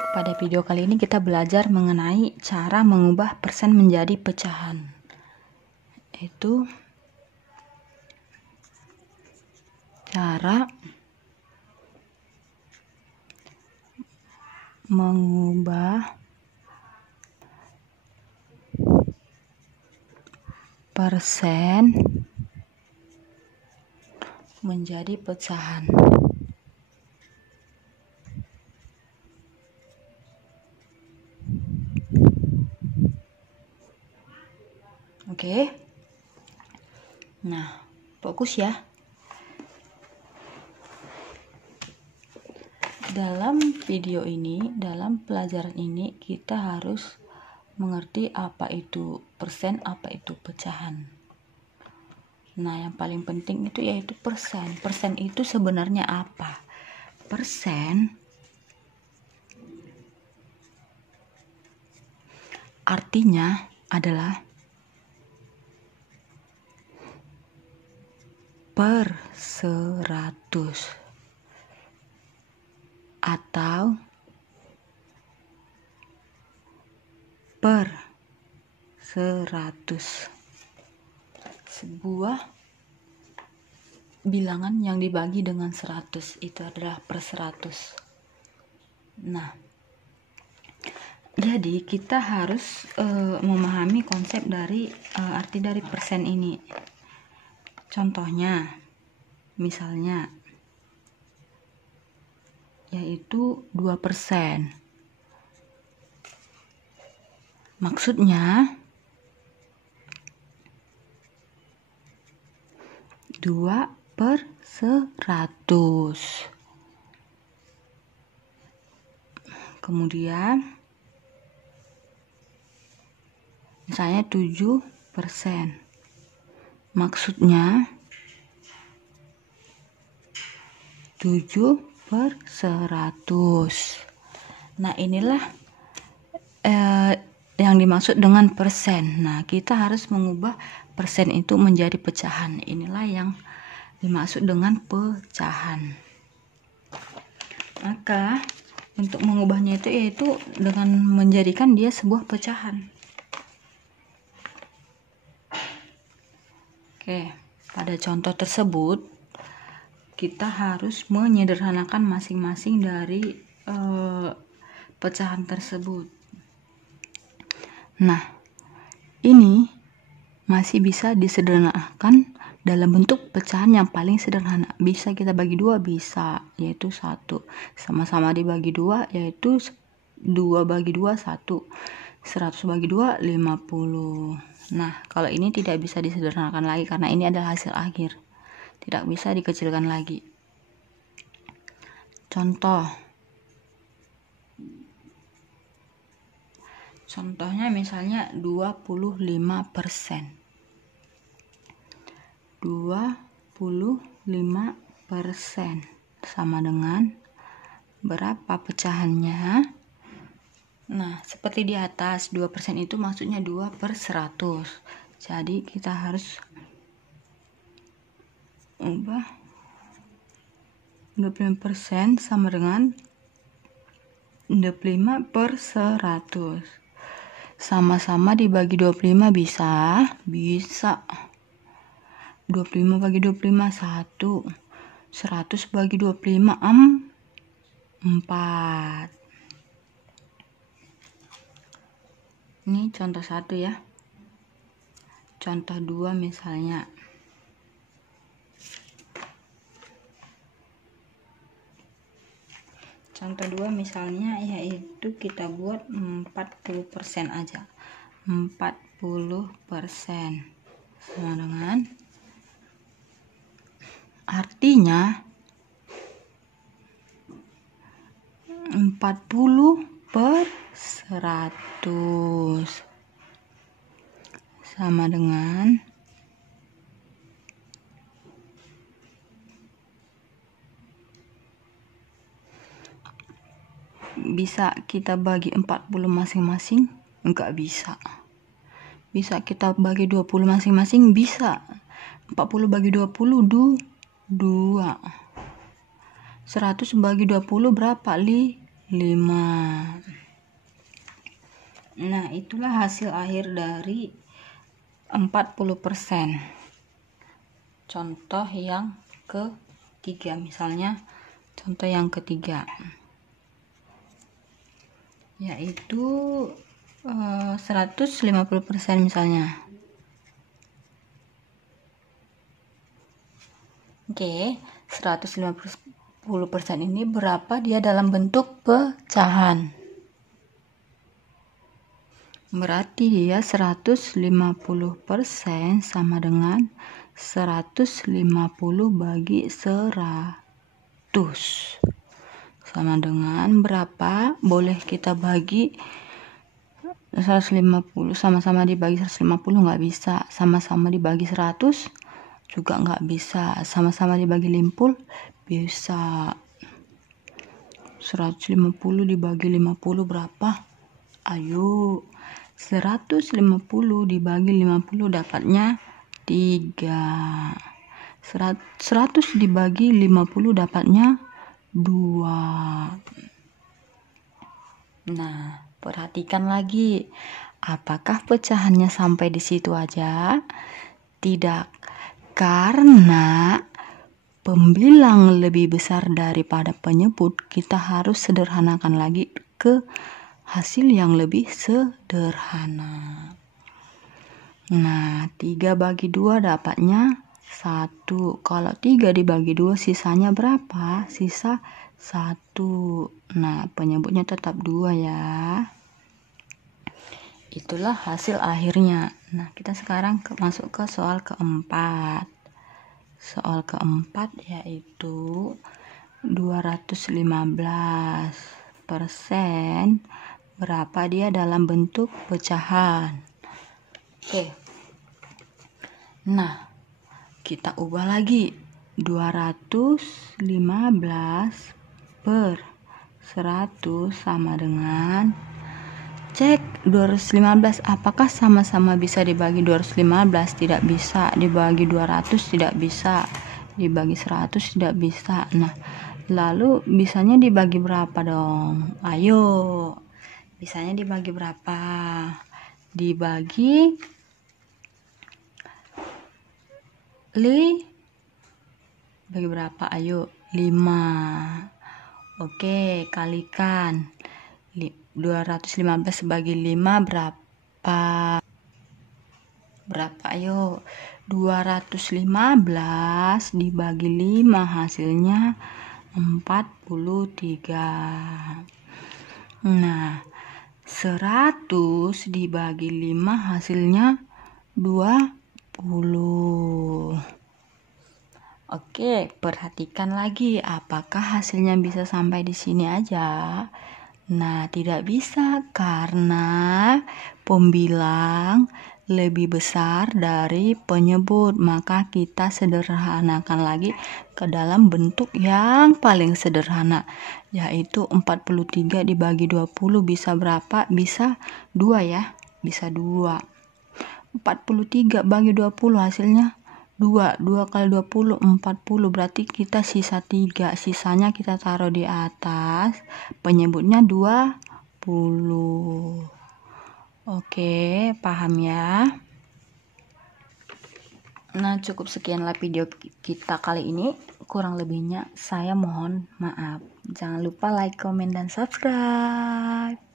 Baik, pada video kali ini kita belajar mengenai cara mengubah persen menjadi pecahan. Itu cara mengubah persen menjadi pecahan. Oke. Nah, fokus ya. Dalam video ini, dalam pelajaran ini kita harus mengerti apa itu persen, apa itu pecahan. Nah, yang paling penting itu yaitu persen. Persen itu sebenarnya apa? Persen artinya adalah per 100 atau per 100. Sebuah bilangan yang dibagi dengan 100 itu adalah per 100. Nah, jadi kita harus memahami konsep dari arti dari persen ini. Contohnya, misalnya yaitu 2%. Maksudnya 2/100. Kemudian misalnya 7%. Maksudnya 7/100. Nah, inilah yang dimaksud dengan persen. Nah, kita harus mengubah persen itu menjadi pecahan. Inilah yang dimaksud dengan pecahan. Maka untuk mengubahnya itu yaitu dengan menjadikan dia sebuah pecahan. Oke, pada contoh tersebut kita harus menyederhanakan masing-masing dari pecahan tersebut. Nah, ini masih bisa disederhanakan dalam bentuk pecahan yang paling sederhana. Bisa kita bagi dua, bisa, yaitu 1. Sama-sama dibagi 2, yaitu 2 bagi 2, 1. 100 bagi 2, 50. Nah, kalau ini tidak bisa disederhanakan lagi karena ini adalah hasil akhir. Tidak bisa dikecilkan lagi. Contohnya misalnya 25%. 25% sama dengan berapa pecahannya? Nah, seperti di atas, 2% itu maksudnya 2/100. Jadi kita harus ubah 25% sama dengan 25/100. Sama-sama dibagi 25 bisa. 25 bagi 25 1. 100 bagi 25 4. Ini contoh 1 ya. Contoh 2 misalnya. Contoh 2 misalnya yaitu kita buat 40% aja. 40% sama dengan artinya 40/100 sama dengan bisa kita bagi 40 masing-masing? Enggak bisa. Bisa kita bagi 20 masing-masing? Bisa. 40 bagi 20 2. 100 bagi 20 berapa? 5. Nah, itulah hasil akhir dari 40%. Contoh yang ketiga, misalnya contoh yang ketiga yaitu 150% misalnya. Oke, 150% ini berapa dia dalam bentuk pecahan? Berarti dia 150% sama dengan 150 bagi 100. Sama dengan berapa? Boleh kita bagi 150, sama-sama dibagi 150 nggak bisa. Sama-sama dibagi 100 juga nggak bisa. Sama-sama dibagi 50 bisa. 150 dibagi 50 berapa? Ayo, 150 dibagi 50 dapatnya 3. 100 dibagi 50 dapatnya 2. Nah, perhatikan lagi. Apakah pecahannya sampai di situ aja? Tidak. Karena pembilang lebih besar daripada penyebut, kita harus sederhanakan lagi ke hasil yang lebih sederhana. Nah, 3 bagi 2 dapatnya 1. Kalau 3 dibagi 2 sisanya berapa? Sisa 1. Nah, penyebutnya tetap 2 ya. Itulah hasil akhirnya. Nah, kita sekarang masuk ke soal keempat. Soal keempat yaitu 215% berapa dia dalam bentuk pecahan. Oke. Nah, kita ubah lagi. 215 per 100 sama dengan, cek 215 apakah sama-sama bisa dibagi 215? Tidak bisa. Dibagi 200 tidak bisa. Dibagi 100 tidak bisa. Nah, lalu bisanya dibagi berapa dong? Ayo, bisanya dibagi berapa? Dibagi bagi berapa? Ayo, 5. Oke, kalikan 215 bagi 5 berapa? Ayo, 215 dibagi 5 hasilnya 43. Nah, 100 dibagi 5 hasilnya 20. Oke, perhatikan lagi apakah hasilnya bisa sampai di sini aja. Nah, tidak bisa karena pembilang lebih besar dari penyebut. Maka kita sederhanakan lagi ke dalam bentuk yang paling sederhana, yaitu 43 dibagi 20 bisa berapa? Bisa 2 ya, bisa 2. 43 bagi 20 hasilnya 2 kali 20 40, berarti kita sisa 3. Sisanya kita taruh di atas, penyebutnya 20. Oke, paham ya? Nah, cukup sekianlah video kita kali ini. Kurang lebihnya saya mohon maaf. Jangan lupa like, komen, dan subscribe.